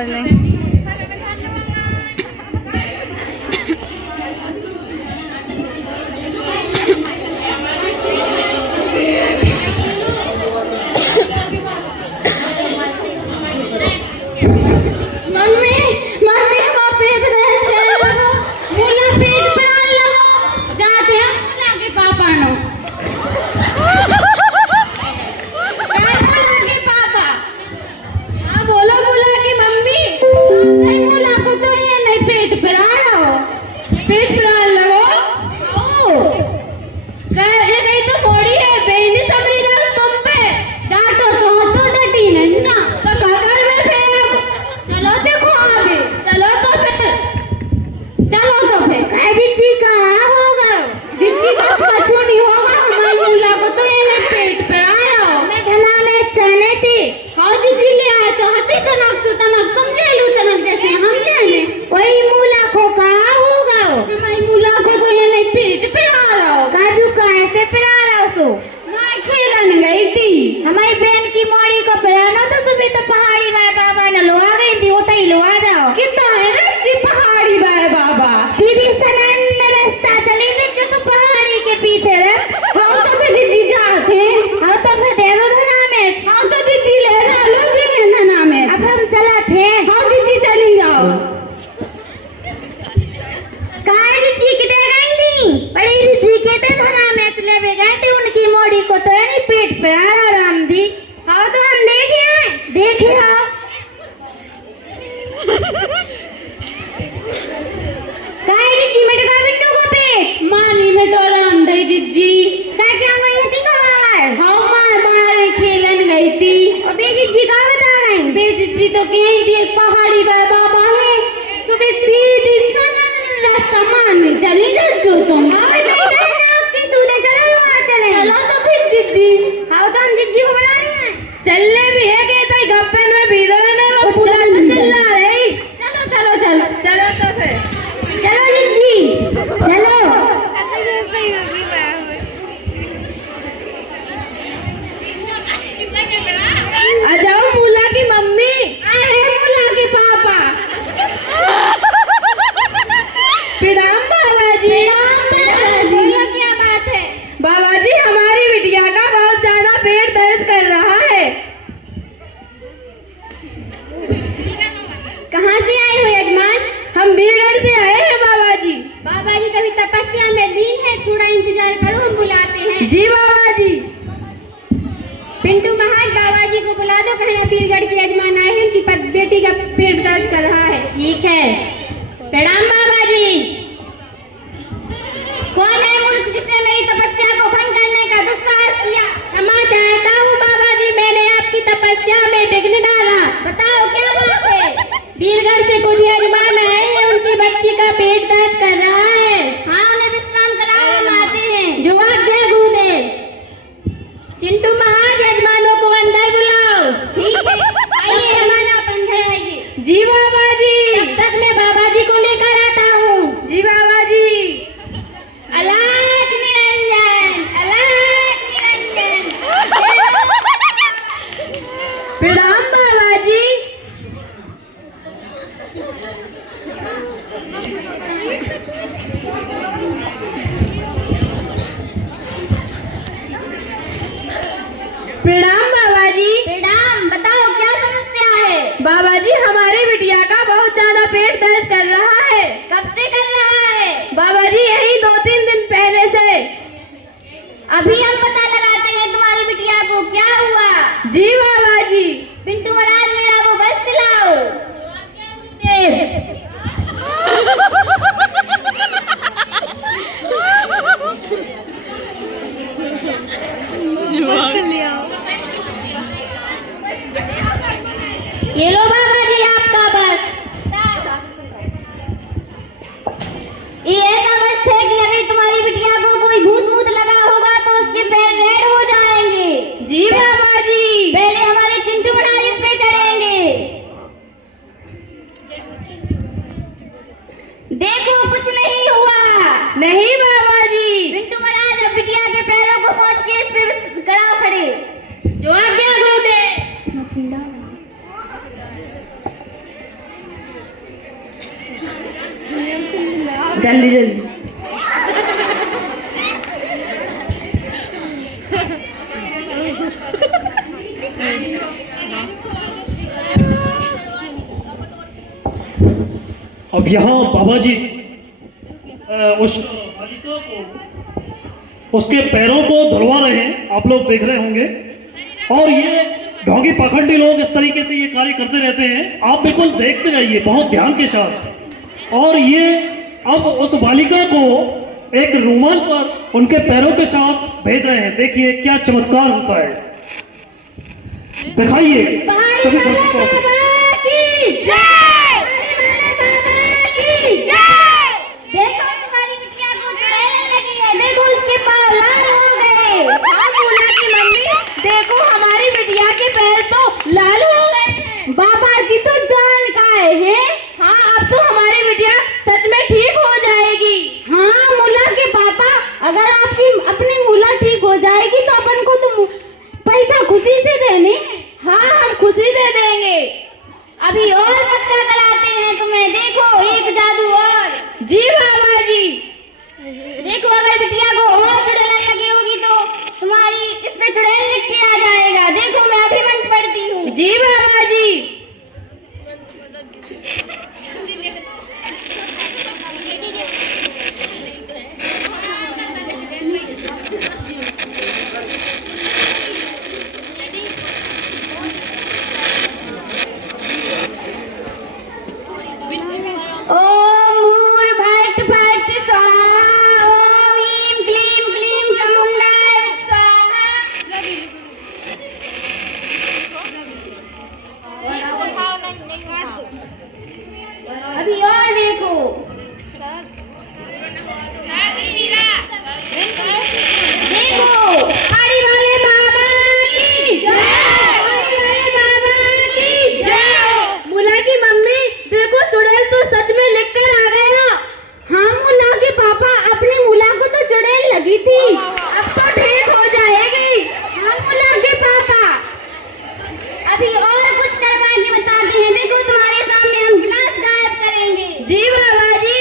पहुंच लें। हमारी बहन की मोड़ी को पिलाना तो सुबह तो पहाड़ी वाले बाबा ने लो आ गई थी, उतना ही लो आ जाओ। कितना है रच्ची पहाड़ी वाले बाबा, सीधी सनन में रास्ता चली थी जो पहाड़ी के पीछे रस। हाँ तो फिर दीदी जाते, हाँ तो फिर दे दो धना में। हाँ तो दीदी ले लो जी धना में। अब हम चला थे। हाँ दीदी चली जाओ। कहाँ दीदी किधर गई थी? बड़ी ऋषि के थे धना में चले गए थे, उनकी मोड़ी को तो नहीं पेट पर आराम दी। हाँ तो हम देखे आओ। काय जी मेरे का बिट्टू को पेट मानी में तो राम दे जिज्जी काय क्या गई थी कहाँ? हाँ माँ बाहर खेलन गई थी। अबे जिज्जी का बता रहे हैं? बे जिज्जी तो कहीं थी, एक पहाड़ी वाले बाबा है, सुबह सीधी सनन रास्ता मारने चली जो तुम। हाँ आपके सूदे चलो वहाँ चले। चलो तो फिर जिज्जी। हाँ तो हम जिज्जी को बुला रहे हैं। चलने भी है कि तो गप्पन में भीतर ने वो बुला तो चिल्ला रही। चलो चलो चलो चलो तो फिर चलो जिज्जी चलो। आ जाओ मुला की मम्मी, अरे मुला की पापा। प्रणाम बाबा जी। बोलो क्या बात है? बाबा जी हमारी बिटिया का बहुत ज्यादा पेट दर्द कर रहा है। कहाँ से आए हो यजमान? हम बीरगढ़ से आए हैं बाबा जी। बाबा जी कभी तपस्या में लीन है, थोड़ा इंतजार करो, हम बुलाते हैं। जी बाबा जी। पिंटू महाराज बाबा जी को बुला दो, कहना बीरगढ़ की यजमान आए हैं, उनकी बेटी का पेट दर्द कर रहा है। ठीक है। प्रणाम बाबा जी। कौन है मूर्ख जिसने मेरी तपस्या को भंग करने का दुस्साहस किया? क्षमा चाहता हूँ बाबा जी, मैंने आपकी तपस्या में विघ्न डाला। बताओ क्या बात है? बीरगढ़ से कुछ यजमान आए हैं, उनकी बच्ची का पेट दर्द कर रहा है। हाँ उन्हें विश्राम कराओ, हम आते हैं। जो आज्ञा गुरुदे। चिंटू महाराज यजमानों को अंदर बुलाओ। ठीक है, आइए हमारा आप अंदर आइए। जी बाबा जी। तब तक मैं बाबा जी को लेकर आता हूँ। जी बाबा जी। अलग निरंजन, अलग निरंजन। प्रणाम बाबा जी। प्रणाम बाबा जी। प्रणाम, बताओ क्या समस्या है? बाबा जी हमारी बिटिया का बहुत ज्यादा पेट दर्द कर रहा है। कब से कर रहा है? बाबा जी यही 2-3 दिन पहले से। अभी हम पता लगाते हैं तुम्हारी बिटिया को क्या हुआ। जी बाबा जी। पिंटू महाराज मेरा वो बस दिलाओ। ये लो बाबा जी आपका बस। ये ऐसा बस है कि अगर तुम्हारी बिटिया को कोई भूत मूत लगा होगा तो उसके पैर रेड हो जाएंगे। जी बाबा जी। पहले हमारे चिंटू महाराज इस पे चढ़ेंगे। देखो कुछ नहीं हुआ। नहीं बाबा जी। पिंटू महाराज अब बिटिया के पैरों को पहुंच के इस पे कराओ खड़े। जो आज्ञा गुरुदेव। जल्दी जल्दी। अब यहाँ बाबा जी उस बालिका को उसके पैरों को धुलवा रहे हैं, आप लोग देख रहे होंगे। और ये ढोंगी पाखंडी लोग इस तरीके से ये कार्य करते रहते हैं, आप बिल्कुल देखते रहिए बहुत ध्यान के साथ। और ये अब उस बालिका को एक रूमाल पर उनके पैरों के साथ भेज रहे हैं। देखिए क्या चमत्कार होता है, दिखाइए। पहाड़ी वाले बाबा की जय, देखो तुम्हारी बिटिया को चुड़ैल लगी है, देखो उसके पाँव लाल हो गए। हाँ मूला की मम्मी, देखो हमारी बिटिया के पैर तो लाल हो गए हैं। बाबा जी तो जान का है। हाँ अब तो हमारी बिटिया सच में ठीक हो जाएगी। हाँ मूला के पापा, अगर आपकी अपनी मूला ठीक हो जाएगी तो अपन को तो पैसा खुशी से देने। हाँ हम खुशी दे देंगे। अभी और पक्का कराते हैं तुम्हें, देखो एक जादू और। जी बाबा जी। देखो अगर बिटिया को और चुड़ैल लगी होगी तो तुम्हारी इस पे चुड़ैल लिख के आ जाएगा। देखो मैं अभी मंत्र पढ़ती हूँ। जी बाबा जी। ओम भूर्भुवः फट् स्वाहा, ओम ह्रीं क्लीं क्लीं चामुण्डाय स्वाहा। अभी और देखो, देखो पहाड़ी वाले बाबा की जय, पहाड़ी वाले बाबा की जय। मूला की मम्मी, देखो चुड़ैल तो सच में लिख कर आ गया। हाँ मूला के पापा, अपनी मूला को तो चुड़ैल लगी थी, अब तो ठीक हो जाएगी। हाँ मूला के पापा। अभी और कुछ करवा के बताते हैं। देखो तुम्हारे सामने हम गिलास गायब करेंगे। जी बाबा जी।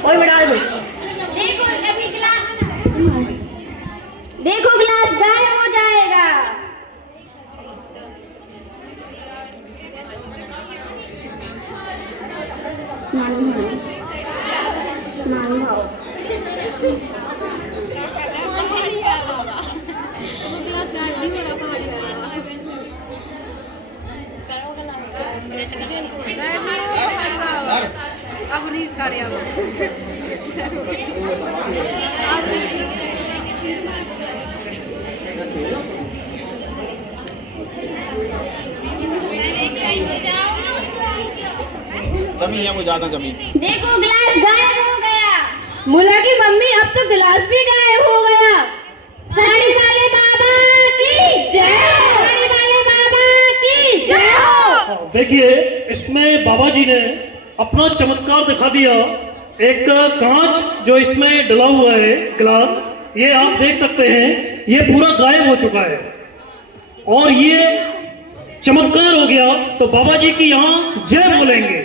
और बढ़ा दो। देखो अभी देखो गिलास गायब हो जाएगा। नानी भाव अब नहीं कार्य जमी है वो ज्यादा जमी। देखो गिलास गायब हो गया। मूला की मम्मी, अब तो गिलास भी गायब हो गया। पहाड़ी वाले बाबा की जय, पहाड़ी वाले बाबा की जय हो। देखिए इसमें बाबा जी ने अपना चमत्कार दिखा दिया। एक कांच जो इसमें डला हुआ है ग्लास, ये आप देख सकते हैं, ये पूरा गायब हो चुका है और ये चमत्कार हो गया। तो बाबा जी की यहाँ जय बोलेंगे।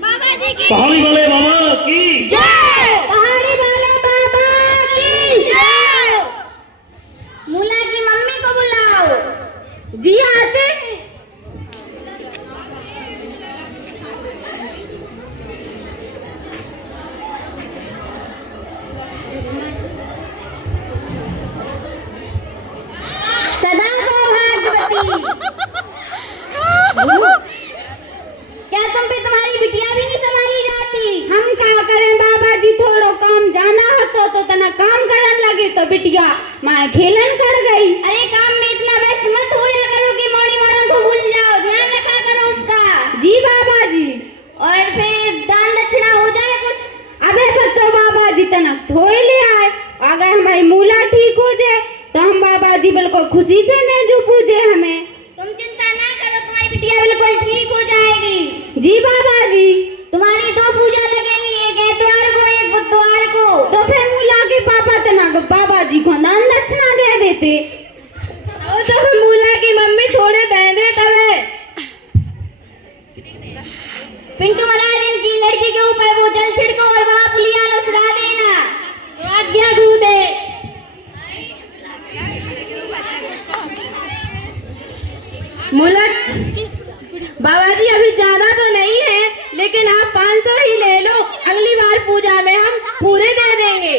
बाबा जी की पहाड़ी वाले बाबा की जय, पहाड़ी वाले बाबा की जय। मूला की मम्मी को बुलाओ। जी आते हैं। सदा सौभाग्यवती। क्या तुम पे तुम्हारी बिटिया भी नहीं संभाली जाती? हम क्या करें बाबा जी, थोड़ो काम जाना हतो तो तना काम करन लगे तो बिटिया मैं खेलन कर गई। अरे काम में इतना व्यस्त मत होया करो कि मोड़ी मोड़ा को भूल जाओ, ध्यान रखा करो उसका। जी बाबा जी। और फिर दान दक्षिणा हो जाए कुछ। अबे तो बाबा जी तनक थोड़ी ले आए, अगर हमारी मूला ठीक हो जाए तो हम बाबा जी बिल्कुल खुशी से दे जो पूजे हमें। तुम चिंता ना करो, तुम्हारी बिटिया बिल्कुल ठीक हो जाएगी। जी बाबा जी। तुम्हारी 2 पूजा लगेंगी, एक एतवार को एक बुधवार को। तो फिर मूला के पापा तनक बाबा जी को दान दक्षिणा दे देते। पिंटू महाराज इनकी लड़की के ऊपर वो जल छिड़को और वहाँ पुलिया नुसरा देना। आज्ञा गुरुदेव। मुलक बाबा जी अभी ज्यादा तो नहीं है, लेकिन आप 500 ही ले लो, अगली बार पूजा में हम पूरे दे देंगे।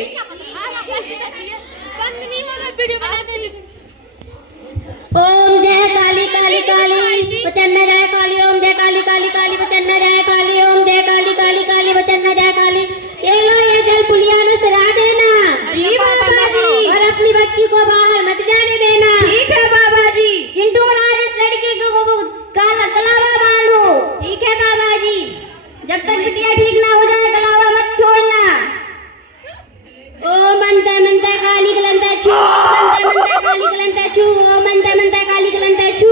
ओम जय काली काली काली प्रचन्न जय काली, ओम जय काली काली काली प्रचन्न जय काली, ओम जय काली काली काली प्रचन्न जय काली। ये लो ये जल पुलिया में सरा देना। जी बाबा जी। और अपनी बच्ची को बाहर मत जाने देना। ठीक है बाबा जी। चिंटू महाराज इस लड़की को कलावा बांधो। ठीक है बाबा जी। जब तक बिटिया ठीक ना हो जाए कलावा मत छोड़ना। ओ मनता मनता काली कलंता छू, मनता मनता काली कलंता छू, ओ मनता मनता काली कलंता छू।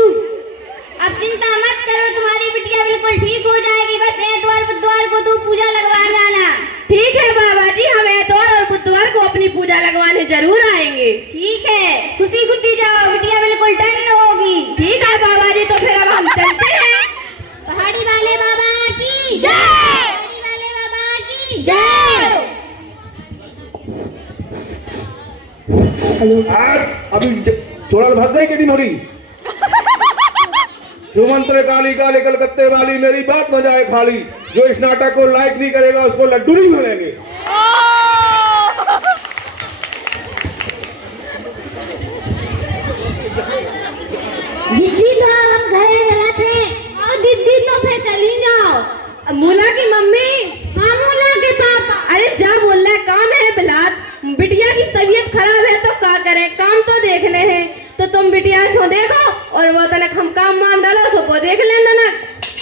अब चिंता मत करो, तुम्हारी बिटिया बिल्कुल ठीक हो जाएगी। बस एतवार बुधवार को तू पूजा लगवा जाना। ठीक है बाबा जी, हम एतवार और बुधवार को अपनी पूजा लगवाने जरूर आएंगे। ठीक है, खुशी खुशी जाओ, बिटिया बिल्कुल टन होगी। ठीक है बाबा जी, तो फिर अब हम चलते हैं। पहाड़ी वाले बाबा की जय। पहाड़ी वाले बाबा की जय। आज अभी चोरल भाग गई कितनी मरी सुमंत्र काली काली कलकत्ते वाली, मेरी बात न जाए खाली। जो इस नाटक को लाइक नहीं करेगा उसको लड्डू नहीं मिलेंगे। जिज्जी तो हम घरे गलत हैं। और जिज्जी तो फिर चली जाओ। मूला की मम्मी। हाँ मूला के पापा। अरे जा बोल रहा है, काम है बिलात। बिटिया की तबीयत खराब है तो क्या करें, काम तो देखने हैं। तो तुम बिटिया को देखो और वो तनक हम काम वाम डालो सो वो देख लेना ना।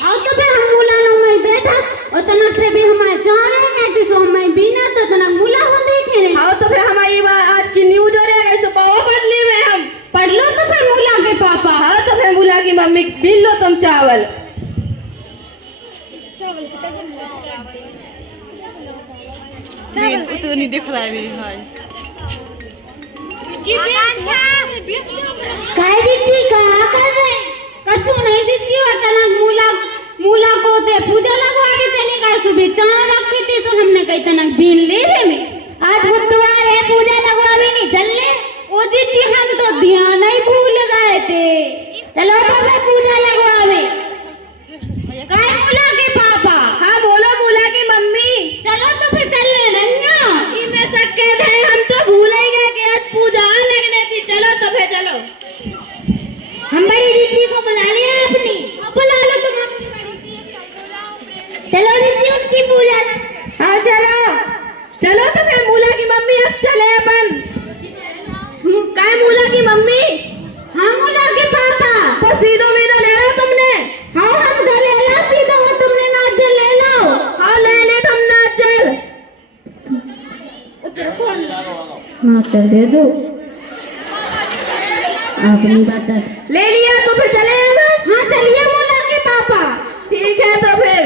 और तो फिर हम मूला लो मैं बैठा और तनक से भी हमारे चाह रहे हैं कि सो मैं बिना तो तनक मूला हो देखे रहे। हाँ तो फिर हमारी आज की न्यूज हो रही है, सो पावा पढ़ ली में हम। पढ़ लो तो फिर मूला के पापा। हाँ तो फिर मूला की मम्मी पी लो तुम चावल। तो नहीं दिख रहा है मेरी भाई। काय जिज्जी कहाँ कर रहे? कछु नहीं जिज्जी, और तनक मूला को ते पूजा लगवा के चले गए। सुबह चाय रखी थी तो हमने कही तनक बीन ले रे में। आज बुधवार है, पूजा लगवा भी नहीं चल ले। ओ जिज्जी हम तो ध्यान ही भूल गए थे। चलो तो मैं पूजा लगवावे। काय मूला के पापा? हाँ बोलो मूला की मम्मी। चलो तो फिर चल ले नन्या। इनमें सब कहते हैं, हम तो भूल ही गए कि आज पूजा लगने थी। चलो तो फिर चलो। हम बड़ी दीदी को बुला लिया अपनी। बुला लो तुम अपनी बड़ी दीदी को। चलो दीदी उनकी पूजा। हाँ चलो चलो तो फिर मूला की मम्मी अब चले अपन। काय मूला की मम्मी? हाँ मूला के पापा। तो सीधो मीधो ले लो तुमने। हाँ हम तो ले लो सीधो, वो तुमने नाचल ले लो। हाँ ले तुम नाचल। नाचल दे दो अपनी बचत। ले लिया तो फिर चले हम। हाँ चलिए मूला के पापा। ठीक है तो फिर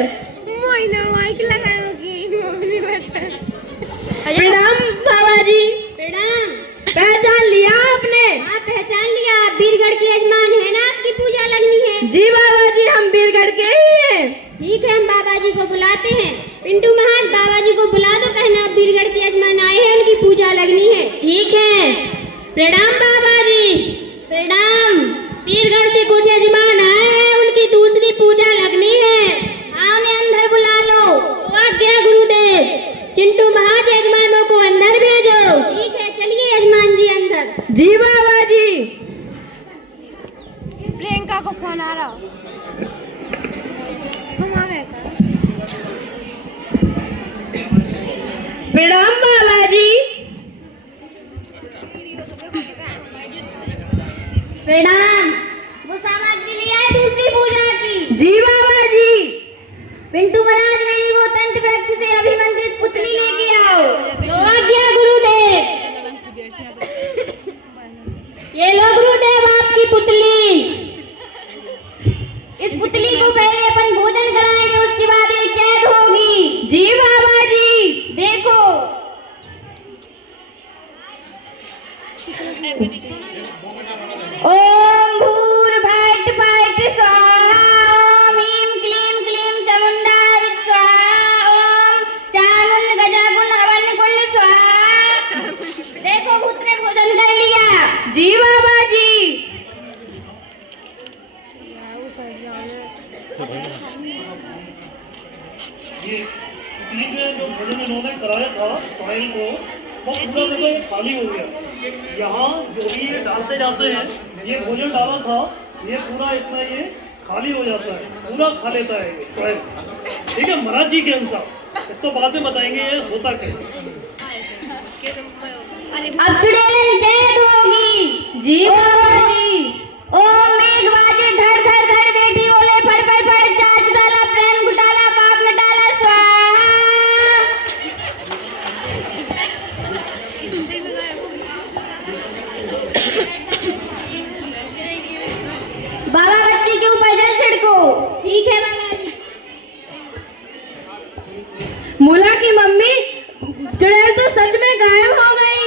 प्रणाम बाबा जी। प्रणाम। पहचान लिया आपने? हाँ पहचान लिया। बीरगढ़ के यजमान है ना, आपकी पूजा लगनी है। जी बाबा जी, हम बीरगढ़ के ही हैं। ठीक है, हम बाबा जी को बुलाते हैं। पिंटू महाराज बाबा जी को बुला दो, कहना बीरगढ़ के यजमान आए हैं, उनकी पूजा लगनी है। ठीक है। प्रणाम बाबा जी। प्रणाम। बीरगढ़ से कुछ यजमान आए हैं, उनकी दूसरी पूजा लगनी है। हाँ उन्हें अंदर बुला लो। आज्ञा गुरुदेव। चिंटू महाराज यजमानों को अंदर भेजो। ठीक है, चलिए यजमान जी अंदर। जी बाबा जी। प्रियंका को फोन आ रहा। प्रणाम बाबा जी। प्रणाम। वो सामग्री ले आए दूसरी पूजा की। जी बाबा जी। पिंटू महाराज मेरी वो तंत्र वृक्ष से अभिमंत्रित पुतली लेके आओ। आज्ञा गुरुदेव। ये लो गुरुदेव आपकी पुतली। इस पुतली को पहले अपन भोजन कराएंगे, उसके बाद ये कैद होगी। जी बाबा जी। देखो ओम भूर भट भट स्वाहा, ओम ह्रीं क्लीं क्लीं चामुंडा जी बाबा जी। ये इटली में जो भोजन इन्होंने कराया था साहिल को, वो पूरा देखो खाली हो गया। यहाँ जो भी ये डालते जाते हैं, ये भोजन डाला था, ये पूरा इसमें ये खाली हो जाता है, पूरा खा लेता है ये साहिल। ठीक है, महाराज जी के अनुसार, इसको बाद में बताएंगे ये होता क्या। अब चुड़ैल जय होगी। जी बाबा जी। ओम मेघ बाजे धड़ धड़ धड़ बेटी बोले फड़ फड़ फड़ चाच डाला प्रेम घुटाला पाप न डाला स्वाहा। बाबा बच्ची के ऊपर जल छिड़को। ठीक है बाबा जी। मुला की मम्मी चुड़ैल तो सच में गायब हो गई।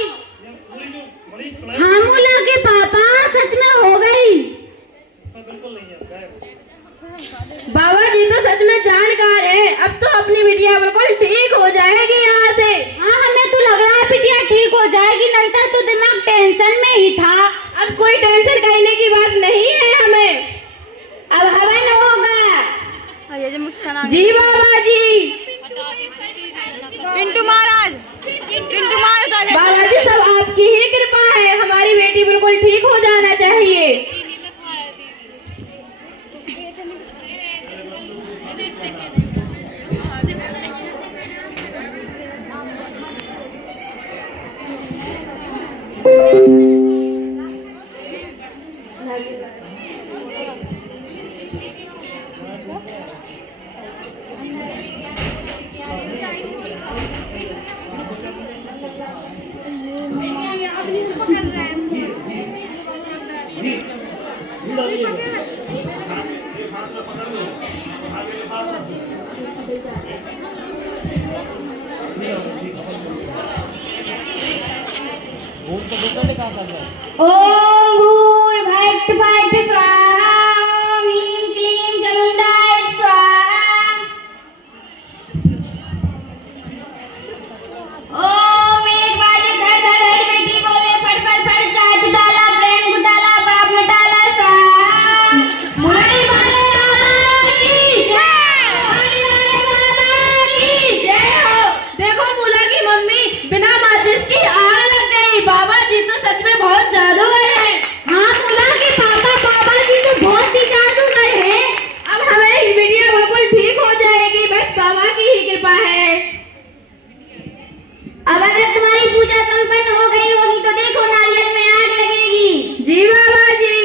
हाँ मुला के पापा सच में हो गई। बिल्कुल नहीं है, गायब। बाबा जी तो सच में जानकार है। अब तो अपनी बिटिया बिल्कुल ठीक हो जाएगी यहाँ से। हाँ हमें तो लग रहा है बिटिया ठीक हो जाएगी। नंतर तो दिमाग टेंशन में ही था। अब कोई टेंशन करने की बात नहीं है हमें। अब हवन होगा। जी बाबा जी। पिंटू महाराज बाबा जी सब आपकी ही कृपा है। हमारी बेटी बिल्कुल ठीक हो जाना चाहिए। ओम भूर्भुवः फट् स्वाहा। ओम ह्रीं क्लीं चामुण्डाय स्वाहा। ओम एक बाजे धड़ धड़ धड़ बेटी बोले फट फट फट चाच डाला प्रेम घुटाला पाप न डाला स्वाहा। मुरारी वाले बाबा की जय। मुरारी वाले बाबा की जय हो। देखो मुला की मम्मी बिना माचिस की आग लग गई। बाबा जी तो सच में बहुत जादूगर हैं। हाँ मुला के पापा बाबा जी तो बहुत ही जादूगर हैं। अब हमारी बिटिया बिल्कुल ठीक हो जाएगी, बस बाबा की ही कृपा है। अब अगर तुम्हारी पूजा संपन्न हो गई होगी तो देखो नारियल में आग लगेगी। जी बाबा जी।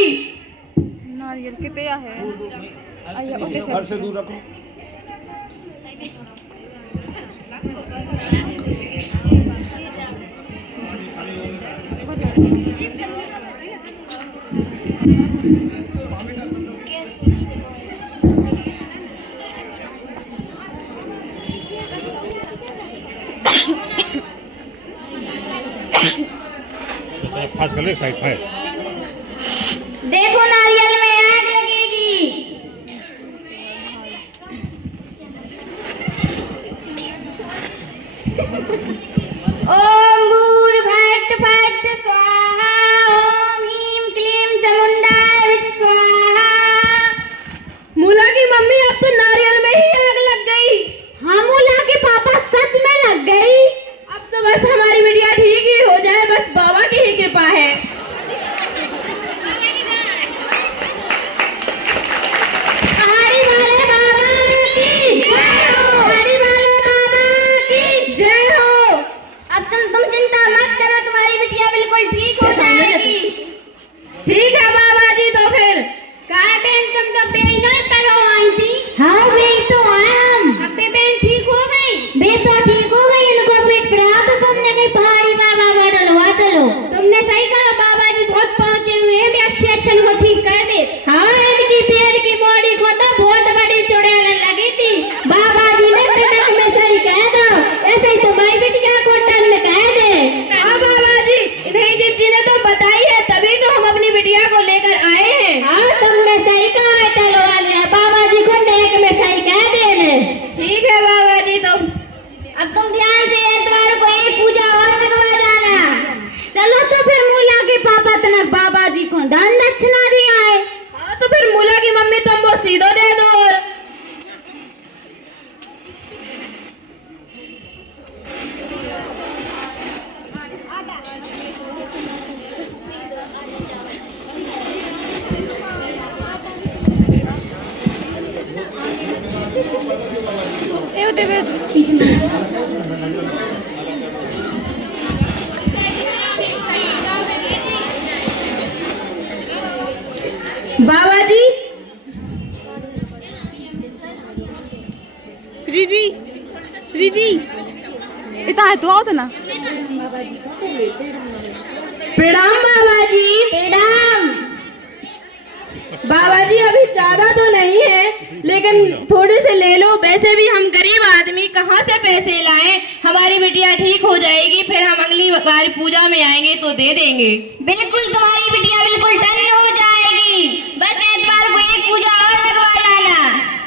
नारियल कितने है घर से दूर रखो। खास कर ले साइड फायर। देखो नारियल में आग लगेगी। ओम भूर्भुवः फट् स्वाहा। ओम ह्रीं क्लीं चामुण्डाय स्वाहा। मुला की मम्मी अब तो नारियल में ही आग लग गई। हाँ मुला के पापा सच में लग गई। अब तो बस हमारी बिटिया ठीक ही हो जाए, बस बाबा की ही कृपा है। पहाड़ी वाले बाबा की जय हो। पहाड़ी वाले बाबा की जय हो। बाबा जी रिदी रिदी इतना है तो आओ तो ना। प्रणाम बाबा जी। प्रणाम। बाबा जी अभी ज्यादा तो नहीं है लेकिन थोड़े से ले लो, वैसे भी हम गरीब आदमी कहाँ से पैसे लाएं। हमारी बिटिया ठीक हो जाएगी, फिर हम अगली बार पूजा में आएंगे तो दे देंगे। बिल्कुल तुम्हारी बिटिया बिल्कुल टन हो जाएगी, बस एतवार को एक पूजा और लगवा लाना।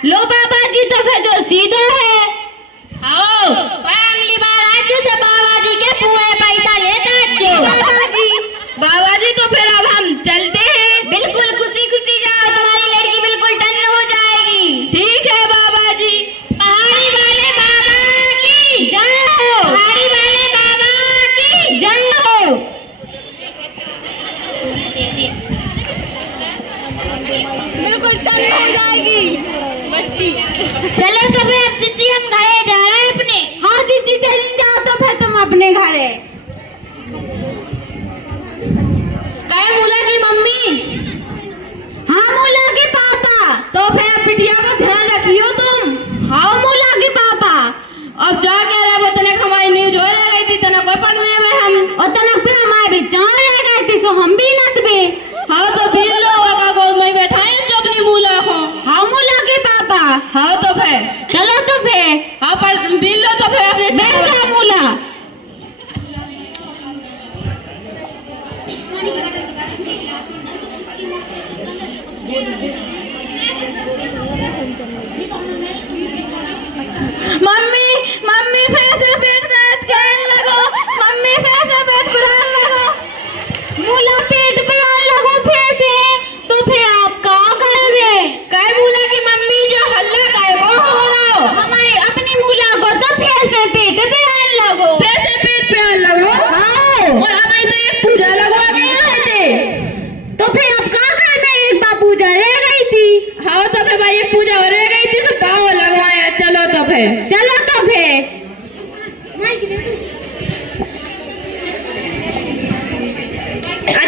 लो बाबा जी तो फिर जो सीधा है आओ अगली बार आजू से बाबा जी के पूरे पैसा लेता आजू। बाबा जी तो फिर अब हम चलते हैं। बिल्कुल खुशी खुशी जाओ, तुम्हारी लड़की बिल्कुल टन हो जाएगी। ठीक है बाबा जी। पहाड़ी वाले बाबा की जय हो। पहाड़ी वाले बाबा की जय हो। बिल्कुल टन हो जाएगी बच्ची। चलो तो फिर अब चिच्ची हम घरे जा रहे हैं अपने। हाँ जीजी चली जाओ तो फिर तुम अपने घर है। कहे मूला की मम्मी। हाँ मूला के पापा। तो फिर बिटिया का ध्यान रखियो तुम। हाँ मूला के पापा। अब जा कह रहे वो तनक हमारी न्यूज हो रह गई थी, तनक कोई पढ़ने में हम और तनक पे हमारे विचार रह गए थे, सो हम भी नतबे। हाँ तो फिर लोग का गोद में बैठाए जो अपनी मूला को। हाँ मूला के पापा। हाँ तो फिर चलो तो फिर। हाँ पर बिल लो तो फिर अपने बैठ मूला। मम्मी मम्मी फिर से पेट दर्द कहने लगो। मम्मी फिर से पेट बुलाने लगो। मूला पेट बुलाने लगो फिर से। तो फिर आप क्या कर रहे? कहे मूला की मम्मी जो हल्ला कहे को हो रहा हो। हमारी अपनी मूला को तो फिर से पेट बुलाने लगो। फिर से पेट बुलाने लगो। हाँ और हमें तो एक पूजा लगवा के आए थे। तो फिर अब क्या करना? एक बार पूजा रह गई थी। हाँ तो फिर भाई एक पूजा और रह गई थी तो पाव लगवाया। चलो तो फिर। चलो तो फिर।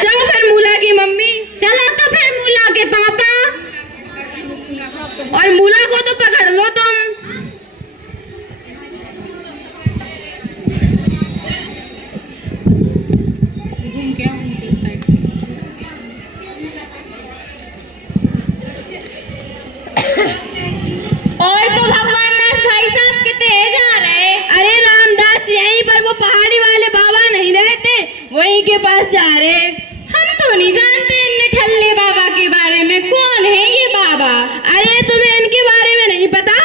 जाओ फिर मूला की मम्मी। चलो तो फिर मूला के पापा। और मूला को तो पकड़ लो तुम। और तो भगवान दास भाई साहब कितने जा रहे? अरे रामदास यहीं पर वो पहाड़ी वाले बाबा नहीं रहते, वहीं के पास जा रहे। हम तो नहीं जानते इन निठल्ले बाबा के बारे में। कौन है ये बाबा? अरे तुम्हें इनके बारे में नहीं पता?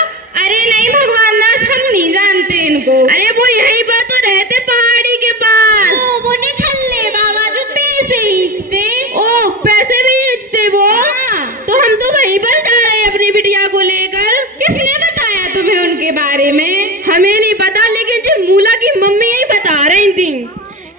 अरे नहीं भगवान दास हम नहीं जानते इनको। अरे वो यहीं पर तो रहते पहाड़ी के पास। ओ वो निठल्ले बाबा जो पैसे खींचते। ओ पैसे भी खींचते वो। हाँ। तो हम तो वहीं पर जा रहे हैं अपनी बिटिया को लेकर। किसने बताया तुम्हें उनके बारे में? हमें नहीं पता लेकिन जो मूला की मम्मी यही बता रही थी।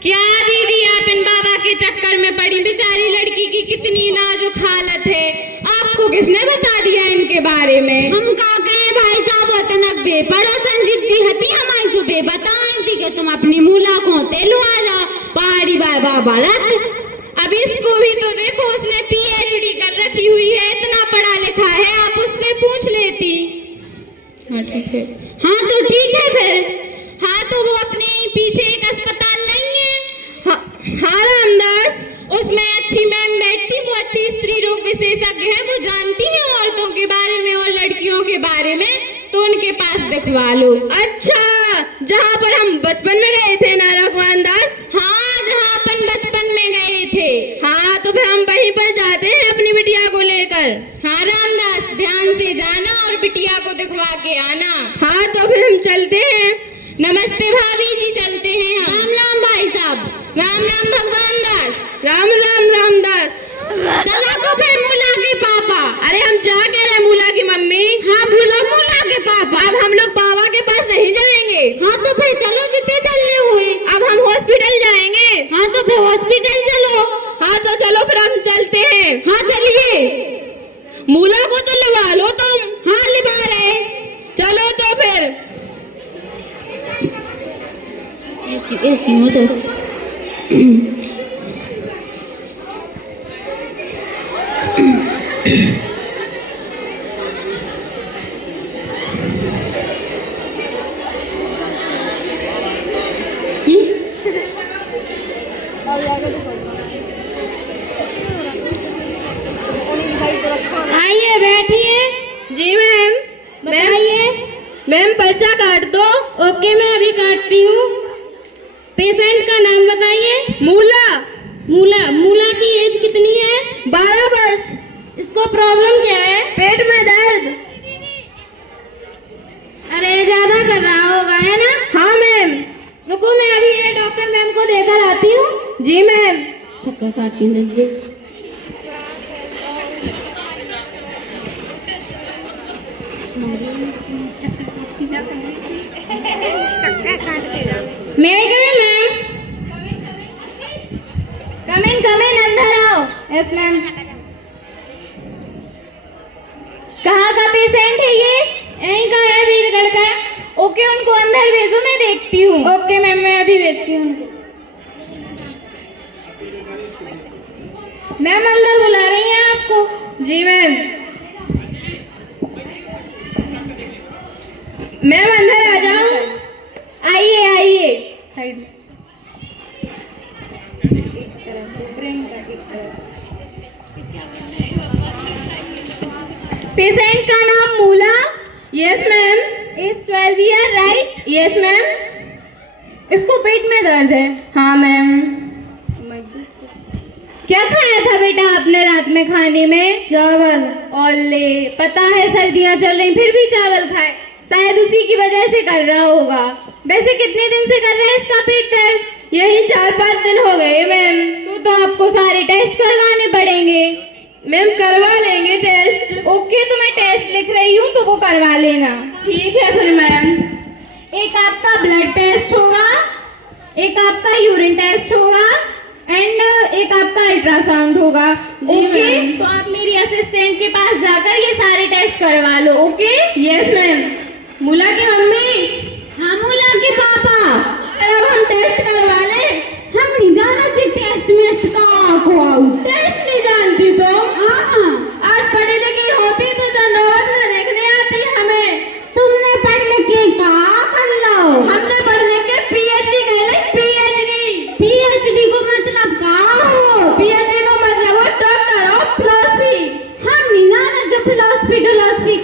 क्या दीदी आप इन बाबा के चक्कर में पड़ी? बेचारी लड़की की कितनी नाजुक हालत है, आपको किसने बता दिया इनके बारे में? हम का कहे भाई साहब अतनक बे पड़ोसन जिज्जी हती हमारी सुबह बताई थी कि तुम अपनी मूला को तेलो आ जाओ पहाड़ी बाबा भारत। अब इसको भी तो देखो उसने PhD कर रखी हुई है, इतना पढ़ा लिखा है, आप उससे पूछ लेती। हाँ ठीक है। हाँ तो ठीक है फिर। हाँ तो वो अपने पीछे एक अस्पताल नहीं है? हाँ रामदास उसमें अच्छी मैम बैठती, वो अच्छी स्त्री रोग विशेषज्ञ है, वो जानती है औरतों के बारे में और लड़कियों के बारे में, तो उनके पास दिखवा लो। अच्छा जहाँ पर हम बचपन में गए थे ना भगवान दास? हाँ जहाँ अपन बचपन में गए थे। हाँ तो फिर हम वहीं पर जाते हैं अपनी बिटिया को लेकर। हाँ रामदास ध्यान से जाना और बिटिया को दिखवा के आना। हाँ तो फिर हम चलते हैं। नमस्ते भाभी जी चलते हैं हम। राम राम भाई साहब। राम राम भगवान दास। राम राम रामदास। चलो तो फिर मूला के पापा। अरे हम जा कह रहे मूला की मम्मी। हाँ बोलो मूला के पापा। अब हम लोग बाबा के पास नहीं जाएंगे। हाँ तो फिर चलो जितने चलने हुए। अब हम हॉस्पिटल जाएंगे। हाँ तो फिर हॉस्पिटल चलो। हाँ तो चलो फिर हम चलते हैं। हाँ चलिए। मूला को तो लिवा लो तुम। हाँ लिवा रहे। चलो तो फिर। ऐसी हो जाए। आइए बैठिए। जी मैम। बताइए। मैम पर्चा काट दो। ओके मैं अभी काटती हूँ। पेशेंट का नाम बताइए। मूला। मूला। मूला की एज कितनी है? 12 वर्ष। इसको प्रॉब्लम क्या है? पेट में दर्द। अरे ज्यादा कर रहा होगा है ना? हाँ मैम। रुको मैं अभी ये डॉक्टर मैम को देकर आती हूँ। जी मैम। चक्कर काटती हूँ। मैम कम इन अंदर आओ। Yes ma'am. कहाँ का पेशेंट है ये? यहीं का है, वीरगढ़ का। ओके उनको अंदर भेजो, मैं देखती हूँ। ओके मैम मैं अभी भेजती हूँ उनको। मैम अंदर बुला रही हैं आपको। जी मैम। मैम अंदर आ जाऊं? आइए आइए। साइड पेशेंट का नाम Moola. Yes ma'am. Is 12 year right? Yes ma'am. इसको पेट में दर्द है? हाँ मैम। क्या खाया था बेटा आपने रात में खाने में? चावल। ओले, पता है सर्दियां चल रही फिर भी चावल खाए, शायद उसी की वजह से कर रहा होगा। वैसे कितने दिन से कर रहा है इसका पेट दर्द? यही 4-5 दिन हो गए मैम। तो आपको सारे टेस्ट करवाने पड़ेंगे। मैम करवा लेंगे टेस्ट। ओके तो मैं टेस्ट लिख रही हूँ तो वो करवा लेना। ठीक है फिर मैम। एक आपका ब्लड टेस्ट होगा, एक आपका यूरिन टेस्ट होगा एंड एक आपका अल्ट्रासाउंड होगा। ओके तो आप मेरी असिस्टेंट के पास जाकर ये सारे टेस्ट करवा लो। ओके? Yes ma'am. मूला की मम्मी। हाँ मूला के पापा। अब हम टेस्ट करवा ले। हम नहीं जाना कि टेस्ट में टेस्ट नहीं जानती तुम? हाँ। आज पढ़ी लिखी होती तो जनौत में देखने आती हमें। तुमने पढ़ लिखे कहा कर लो? हमने पढ़ लिखे पीएचडी कर पीएचडी। पीएचडी को मतलब कहा हो? पीएचडी को मतलब हो डॉक्टर ऑफ फिलॉसफी। हम नहीं जाना जो फिलॉसफी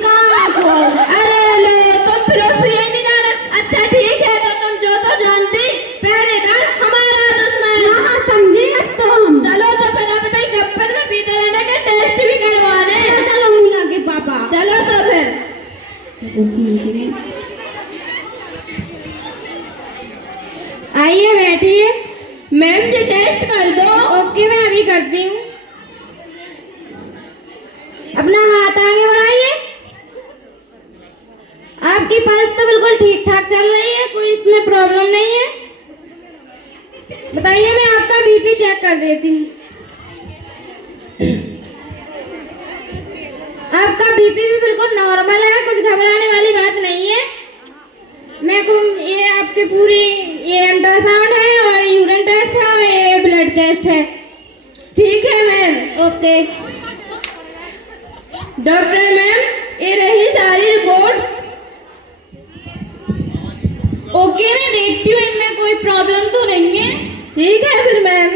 कहा को। अरे लो तुम फिलॉसफी ही नहीं जाना। अच्छा ठीक है तो तुम जो तो जानती, पहरेदार हमारा दुश्मन। हाँ समझी अब तुम। चलो तो फिर अब तक गप्पर में पीते रहने के टेस्ट भी करवाने। चलो मूला के पापा। चलो तो फिर। आइए बैठिए। मैम जी टेस्ट कर दो। ओके मैं अभी करती हूँ। अपना हाथ आगे बढ़ाइए। आपकी पल्स तो बिल्कुल ठीक ठाक चल रही है, कोई इसमें प्रॉब्लम नहीं है। बताइए मैं आपका बीपी चेक कर देती हूँ। आपका बीपी भी बिल्कुल नॉर्मल है, कुछ घबराने वाली बात नहीं है। मैं को ये आपके पूरी ये अल्ट्रासाउंड है और यूरिन टेस्ट है और ये ब्लड टेस्ट है। ठीक है मैम। ओके डॉक्टर मैम ये रही सारी रिपोर्ट्स। ओके मैं देखती हूँ इनमें कोई प्रॉब्लम तो नहीं है। ठीक है फिर मैम।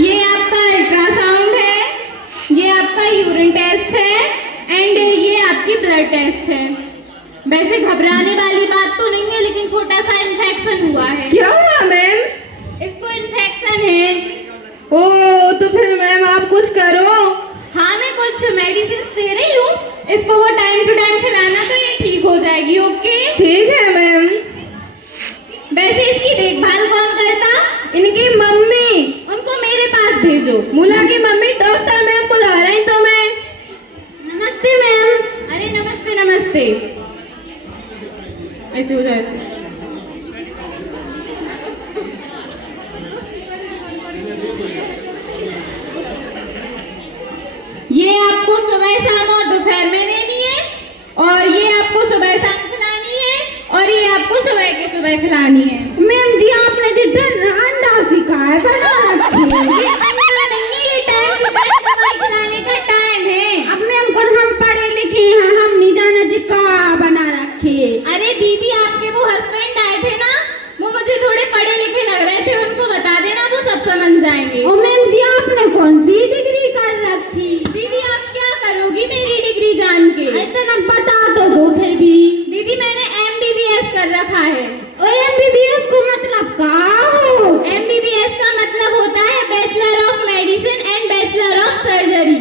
ये आपका अल्ट्रासाउंड है, ये आपका यूरिन टेस्ट है एंड ये आपकी ब्लड टेस्ट है। वैसे घबराने वाली बात तो नहीं है लेकिन छोटा सा इन्फेक्शन हुआ है। क्या हुआ मैम? इसको इन्फेक्शन है। ओ तो फिर मैम आप कुछ करो। हाँ मैं कुछ मेडिसिन दे रही हूँ, इसको वो टाइम टू टाइम खिलाना तो ये ठीक हो जाएगी। ओके ठीक है मैम। वैसे इसकी देखभाल कौन करता? इनकी मम्मी। उनको मेरे पास भेजो। मूला की मम्मी डॉक्टर मैम बुला रही तो मैं। नमस्ते मैम। अरे नमस्ते नमस्ते। ऐसे हो जाए ऐसे। ये आपको सुबह शाम और दोपहर में देनी है और ये आपको सुबह शाम खिलानी है और सुबह की सुबह खिलानी है। मैम जी आपने जी अंडा सिखाया बना रखी है। ये अंडा नहीं, ये टाइम टू टाइम दवाई खिलाने का टाइम है। अब मैम को हम पढ़े लिखे हैं, हम नहीं जाना जी का बना रखी है। अरे दीदी, आपके वो हस्बैंड आए थे ना, वो मुझे थोड़े पढ़े लिखे लग रहे थे, उनको बता देना, वो सब समझ जाएंगे। ओ मैम जी आपने कौन सी डिग्री कर रखी? दीदी आप क्या करोगी मेरी डिग्री जान के? इतना बता तो दो फिर भी। दीदी मैंने MBBS कर रखा है। ओ MBBS को मतलब का हो? MBBS का मतलब होता है bachelor of medicine and bachelor of surgery.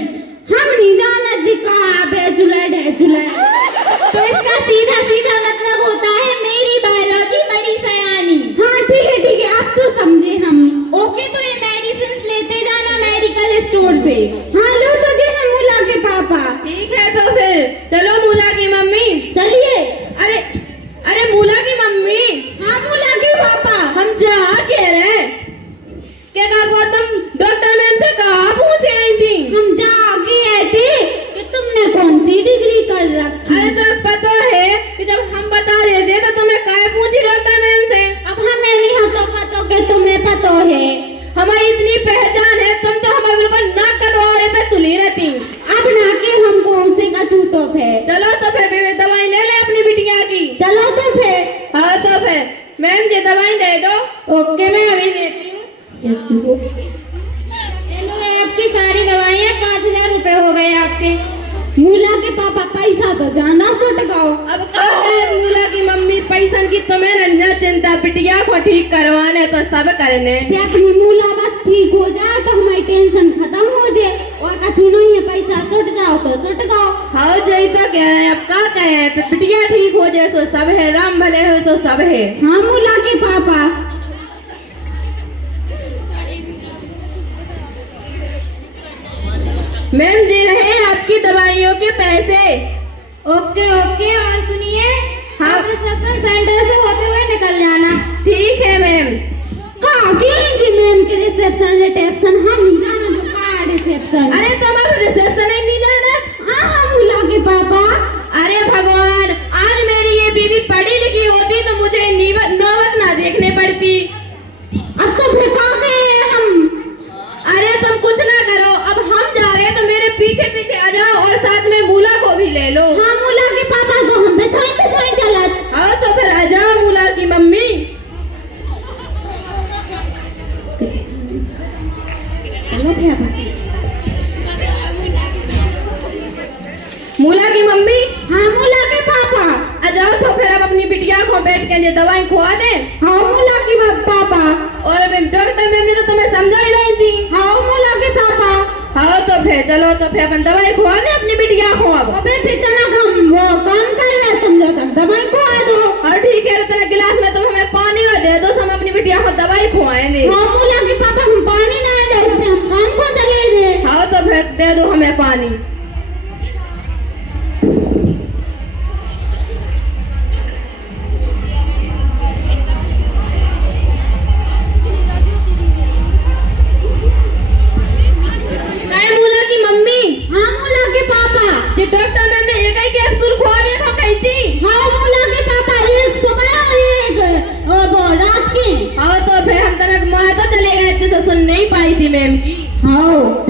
हम नहीं जाना जी का बैचलर तो इसका सीधा सीधा मतलब होता है मेरी बायोलॉजी बड़ी सयानी। हाँ ठीक है आप तो समझे हम। ओके, तो ये मेडिसिन लेते जाना मेडिकल स्टोर से। हाँ लो तो जी है मूला के पापा। ठीक है, तो फिर चलो मूला की मम्मी। चलिए। अरे मूला की मम्मी। हाँ मूला के पापा। हम जा कह रहे क्या गौतम डॉक्टर मैम से कहा पूछे आई थी? हम जा आगे आए थे कि तुमने कौन सी डिग्री कर रखी? अरे तो पता है कि जब हम बता देते तो तुम्हें काहे पूछी डॉक्टर मैम से? अब हमें नहीं होता पता कि तुम्हें पता है। हमारी इतनी पहचान है, तुम तो हमारे बिल्कुल नाक कटवारे पे तुली रहती। अब ना के हमको उसे का छूतो है। चलो तो फिर दवाई ले ले अपनी बिटिया की। चलो तो फिर। हाँ तो फिर मैम जी दवाई दे दो। ओके मैं अभी देती हूँ। आपकी सारी दवाइयाँ 5000 रुपए हो गए आपके। मूला के पापा पैसा तो ज्यादा सुट गओ। अब क्या कहे मूला की मम्मी, पैसा की तुम्हें रंजा चिंता, बिटिया को ठीक करवाने तो सब करने। कि अपनी मूला बस ठीक हो जाए तो हमारी टेंशन खत्म हो जाए। और कछु नहीं है, पैसा सुट जाओ तो सुट जाओ। हाँ जही तो कह रहे हैं, अब क्या कहे, तो बिटिया ठीक हो जाए तो सब है, राम भले हो तो सब है। हाँ मूला के पापा। मैम जी रहे आपकी दवाइयों के पैसे। ओके ओके और सुनिए, हाँ। आप रिसेप्शन सेंटर से होते हुए निकल जाना। ठीक है मैम। कहाँ की जी मैम के रिसेप्शन हम नहीं जाना जो का रिसेप्शन। अरे तुम अब रिसेप्शन ही नहीं जाना? हाँ मूला के पापा। अरे भगवान, आज मेरी ये बीवी पढ़ी लिखी होती तो मुझे नौबत ना देखने पड़ती। अब तो फिर कहाँ गए हम? अरे तुम कुछ ना करो, अब हम जा रहे हैं तो मेरे पीछे पीछे आ जाओ और साथ में मूला को भी ले लो। हाँ मूला के पापा तो हम बिछाई चलत। हाँ तो फिर आ जाओ मूला की मम्मी। मूला की मम्मी। हाँ मूला के पापा। आ जाओ तो फिर अब अपनी बिटिया को बैठ के दवाई खुआ दे। हाँ मूला के पापा। और डॉक्टर मैम ने तो तुम्हें समझा ही नहीं थी। हाँ मूला के पापा। हाँ तो फिर चलो तो फिर अपन दवाई खुआ दे अपनी बिटिया को। अब अबे फिर हम वो काम कर रहे हैं, तुम लोग दवाई खुआ दो। हाँ ठीक है, तो तेरा गिलास में तुम हमें पानी का दे दो, तो हम अपनी बिटिया को दवाई खुआएंगे। हाँ मूला के पापा हम पानी ना दे, उससे हम काम को चले गए। हाँ तो फिर दे दो हमें पानी। मूला की मम्मी। हाँ मूला के पापा। ये डॉक्टर मैम ने एक ही कैप्सूल खुआने को कही थी। हाँ मूला के पापा, एक सुबह एक वो रात के। हाँ तो फिर हम तनक माँ तो चले गए थे तो सुन नहीं पाई थी मैम की। हाँ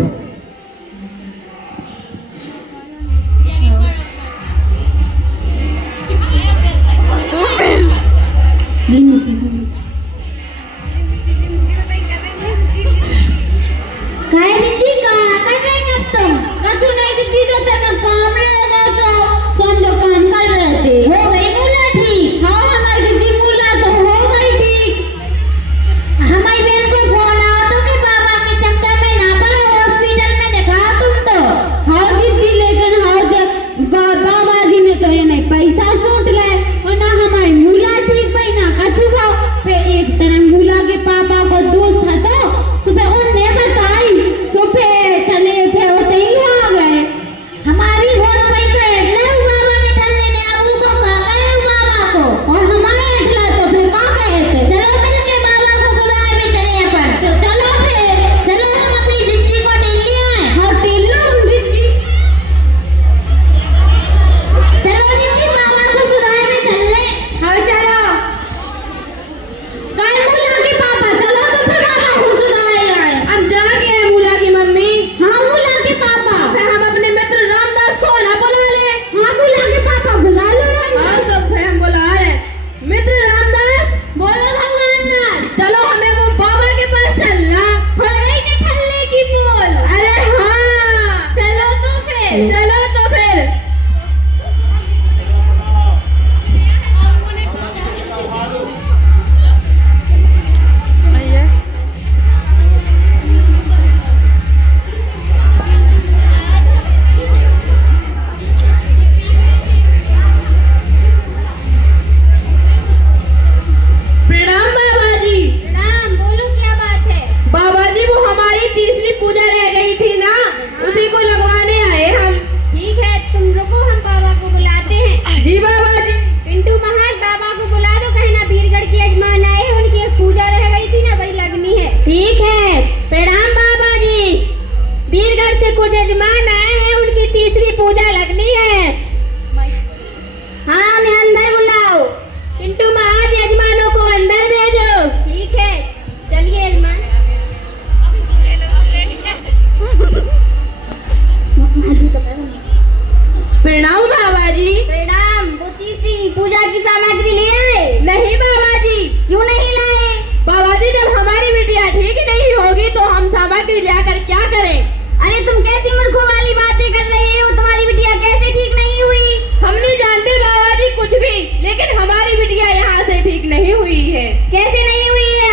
हुई है। कैसे नहीं हुई है?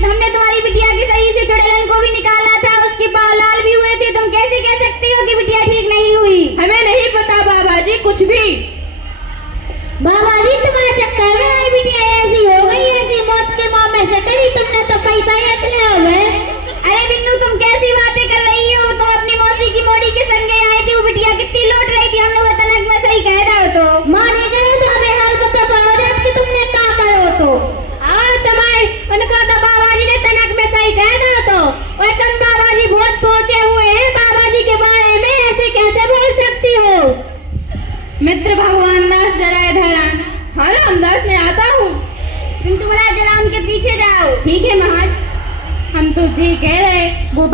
हमने तुम्हारी बिटिया के शरीर से चुड़ैलन को भी निकाला था, उसके बाल लाल भी हुए थे। तुम कैसे कह सकती हो कि बिटिया ठीक नहीं हुई? हमें नहीं पता बाबा जी कुछ भी। बाबा जी तुम्हारे चक्कर में मेरी बिटिया ऐसी हो गई, ऐसी मौत के मुंह में से करी तुमने तो पैसा ही अचले हो गए। अरे बिन्नू तुम कैसी बातें कर रही हो? तुम अपनी मौसी की मोड़ी के संगे आई थी, वो बिटिया कितनी लौट रही थी, हमने वो तनक में सही कह रहा हो तो माँ नहीं करे तो हमें हाल पता पड़ो जब कि तुमने क्या करो तो तुम्हारे उनका तो बाबा जी ने तनक में सही कह रहा तो और तुम बाबा जी बहुत पहुंचे हुए हैं, बाबा जी के बारे में ऐसे कैसे बोल सकती हो? मित्र भगवान दास जरा इधर आना। हाँ रामदास मैं आता हूँ। तुम तुम्हारा जरा उनके पीछे जाओ। ठीक है महाराज। हम तो जी कह रहे वो